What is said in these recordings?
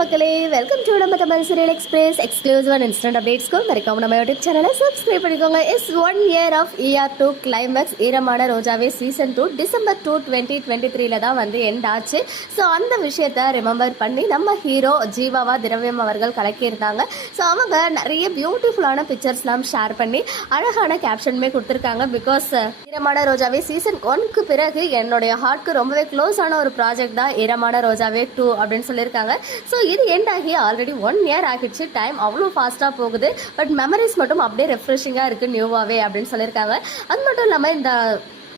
மக்களே welcome to நம்ம Tamil serial express exclusive and instant அப்டேட்ஸ்க்கும் மறக்காம நம்ம யூடியூப் சேனலை சப்ஸ்கிரைப் பண்ணிக்கோங்க. Is one year of year to climax Eeramana Rojave season two December two twenty twenty த்ரீல தான் வந்து எண்ட் ஆச்சு. ஸோ அந்த விஷயத்த ரிமெம்பர் பண்ணி நம்ம ஹீரோ ஜீவாவா திரவியம் அவர்கள் கலக்கியிருந்தாங்க. ஸோ அவங்க நிறைய பியூட்டிஃபுல்லான பிக்சர்ஸ்லாம் ஷேர் பண்ணி அழகான கேப்ஷனுமே கொடுத்துருக்காங்க பிகாஸ் uh, ஈரமான ரோஜாவே சீசன் ஒன்க்கு பிறகு என்னுடைய ஹார்ட்க்கு ரொம்பவே க்ளோஸ் ஆன ஒரு ப்ராஜெக்ட் தான் ஈரமான ரோஜாவே டூ அப்படின்னு சொல்லியிருக்காங்க. ஸோ இது எண்ட் ஆகி ஆல்ரெடி ஒன் இயர் ஆகிடுச்சு டைம் அவ்வளோ ஃபாஸ்ட்டாக போகுது. பட் மெமரிஸ் மட்டும் அப்படியே ரெஃப்ரெஷிங்காக இருக்குது நியூவாகவே அப்படின்னு சொல்லியிருக்காங்க. அது மட்டும் இல்லாமல் இந்த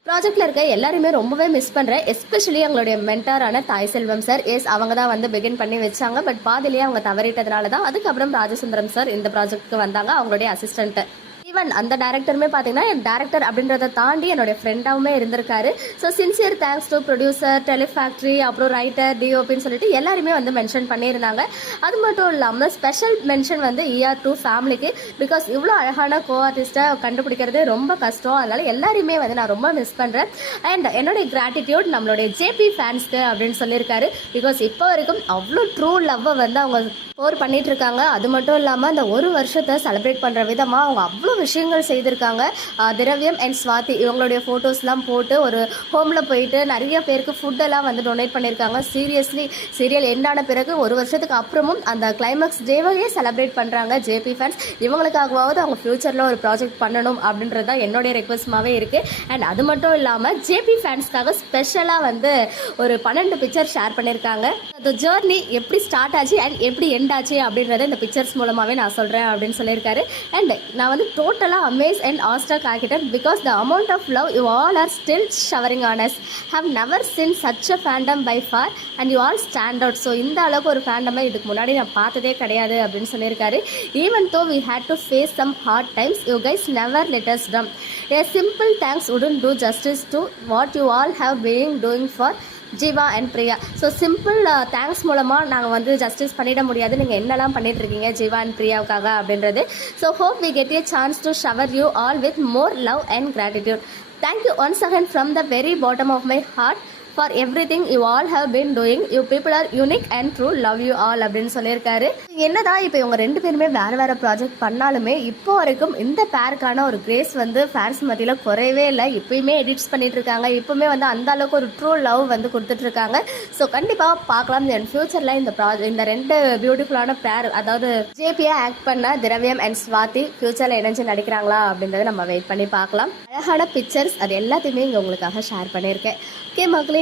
ப்ராஜெக்டில் இருக்க எல்லாருமே ரொம்பவே மிஸ் பண்ணுறேன் எஸ்பெஷலி எங்களுடைய மென்டாரான தாய் செல்வம் சார் எஸ் அவங்க தான் வந்து பிகின் பண்ணி வச்சாங்க. பட் பாதிலேயே அவங்க தவறிட்டதுனால தான் அதுக்கப்புறம் ராஜசுந்தரம் சார் இந்த ப்ராஜெக்ட்க்கு வந்தாங்க. அவங்களுடைய அசிஸ்டண்ட்டு ஈவன் அந்த டேரக்டருமே பார்த்தீங்கன்னா என் டேரக்டர் அப்படின்றத தாண்டி என்னுடைய ஃப்ரெண்டாகவுமே இருந்திருக்காரு. So sincere thanks to producer Telefactory அப்புறம் ரைட்டர் டிஓபின்னு சொல்லிட்டு எல்லாருமே வந்து மென்ஷன் பண்ணியிருந்தாங்க. அது மட்டும் இல்லாமல் ஸ்பெஷல் மென்ஷன் வந்து இஆர் டூ ஃபேமிலிக்கு பிகாஸ் இவ்வளோ அழகான கோ ஆர்டிஸ்ட்டை கண்டுபிடிக்கிறது ரொம்ப கஷ்டம். அதனால எல்லாருமே வந்து நான் ரொம்ப மிஸ் பண்ணுறேன் அண்ட் என்னுடைய கிராட்டிடியூட் நம்மளுடைய ஜேபி ஃபேன்ஸ்க்கு அப்படின்னு சொல்லியிருக்காரு. பிகாஸ் இப்போ வரைக்கும் அவ்வளோ ட்ரூ லவ்வை வந்து அவங்க போர் பண்ணிட்டு இருக்காங்க. அது மட்டும் இல்லாமல் அந்த ஒரு வருஷத்தை செலிப்ரேட் பண்ணுற விதமாக அவங்க அவ்வளோ விஷயங்கள் செய்திருக்காங்க. திரவியம் அண்ட் ஸ்வாதி இவங்களுடைய ஃபோட்டோஸ்லாம் போட்டு ஒரு ஹோமில் போயிட்டு நிறைய பேருக்கு ஃபுட்டெல்லாம் வந்து டொனேட் பண்ணியிருக்காங்க சீரியஸ்லி சீரியல் எண்டான பிறகு ஒரு வருஷத்துக்கு அப்புறமும் அந்த கிளைமேக்ஸ் டேவையே செலிப்ரேட் பண்ணுறாங்க ஜேபி ஃபேன்ஸ் இவங்களுக்காகவாவது அவங்க ஃப்யூச்சரில் ஒரு ப்ராஜெக்ட் பண்ணணும் அப்படின்றது தான் என்னுடைய ரெக்வஸ்ட்மாகவே இருக்குது அண்ட் அது மட்டும் இல்லாமல் ஜேபி ஃபேன்ஸ்க்காக ஸ்பெஷலாக வந்து ஒரு பன்னெண்டு பிக்சர் ஷேர் பண்ணியிருக்காங்க அந்த ஜேர்னி எப்படி ஸ்டார்ட் ஆச்சு அண்ட் எப்படி எண்ட் ஆச்சு அப்படின்றத இந்த பிக்சர்ஸ் மூலமாகவே நான் சொல்கிறேன் அப்படின்னு சொல்லியிருக்காரு. அண்ட் நான் வந்து டோட்டலாக அமேஸ் அண்ட் ஆஸ்டாக் ஆகிட்டேன். Because the amount of love you all are still showering on us have never seen such a fandom by far and you all stand out so இந்த அளவுக்கு ஒரு ஃபேண்டமை இதுக்கு முன்னாடி நான் பார்த்ததே கிடையாது அப்படின்னு சொல்லியிருக்காரு. Even though we had to face some hard times you guys never let us down a simple thanks உடன் do justice to what you all have being doing for Jeeva and Priya. So simple thanks மூலமாக நாங்கள் வந்து justice பண்ணிட முடியாது. நீங்கள் என்னெல்லாம் பண்ணிட்டு இருக்கீங்க ஜீவா அண்ட் பிரியாவுக்காக அப்படின்றது. So hope we get a chance to shower you all with more love and gratitude thank you once again from the very bottom of my heart for everything you all have been doing you people are unique and true love you all அப்படின்னு சொல்லியிருக்காரு. என்னதான் இப்போ இவங்க ரெண்டு பேருமே வேறு வேறு project பண்ணாலுமே இப்போ வரைக்கும் இந்த பேருக்கான ஒரு கிரேஸ் வந்து ஃபேன்ஸ் மத்தியில் குறையவே இல்லை. இப்பயுமே எடிட்ஸ் பண்ணிட்டு இருக்காங்க. இப்பவுமே வந்து அந்த அளவுக்கு ஒரு ட்ரூ லவ் வந்து கொடுத்துட்டு இருக்காங்க. ஸோ கண்டிப்பாக பார்க்கலாம். என் ஃபியூச்சரில் இந்த ப்ராஜெக்ட் இந்த ரெண்டு பியூட்டிஃபுல்லான பேர் அதாவது ஜேபியா ஆக்ட் பண்ண திரவியம் அண்ட் ஸ்வாதி ஃபியூச்சரில் இணைஞ்சு நடிக்கிறாங்களா அப்படின்றத நம்ம வெயிட் பண்ணி பார்க்கலாம். அழகான பிக்சர்ஸ் அது எல்லாத்தையுமே இங்கே உங்களுக்காக ஷேர் பண்ணியிருக்கேன். ஓகே மக்களே